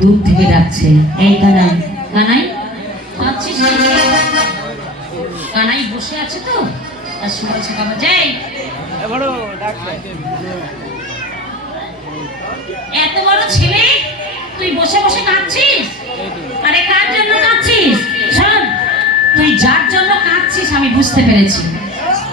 দূর থেকে ডাকছে, এই কানাই কানাই কাঁদছিস? কানাই বসে আছে তো, আর শুনেছে বাবা যাই এত বড় ছেলে তুই বসে বসে কাঁদছিস? আরে কার জন্য কাঁদছিস? শোন, তুই যার জন্য কাঁদছিস আমি বুঝতে পেরেছি।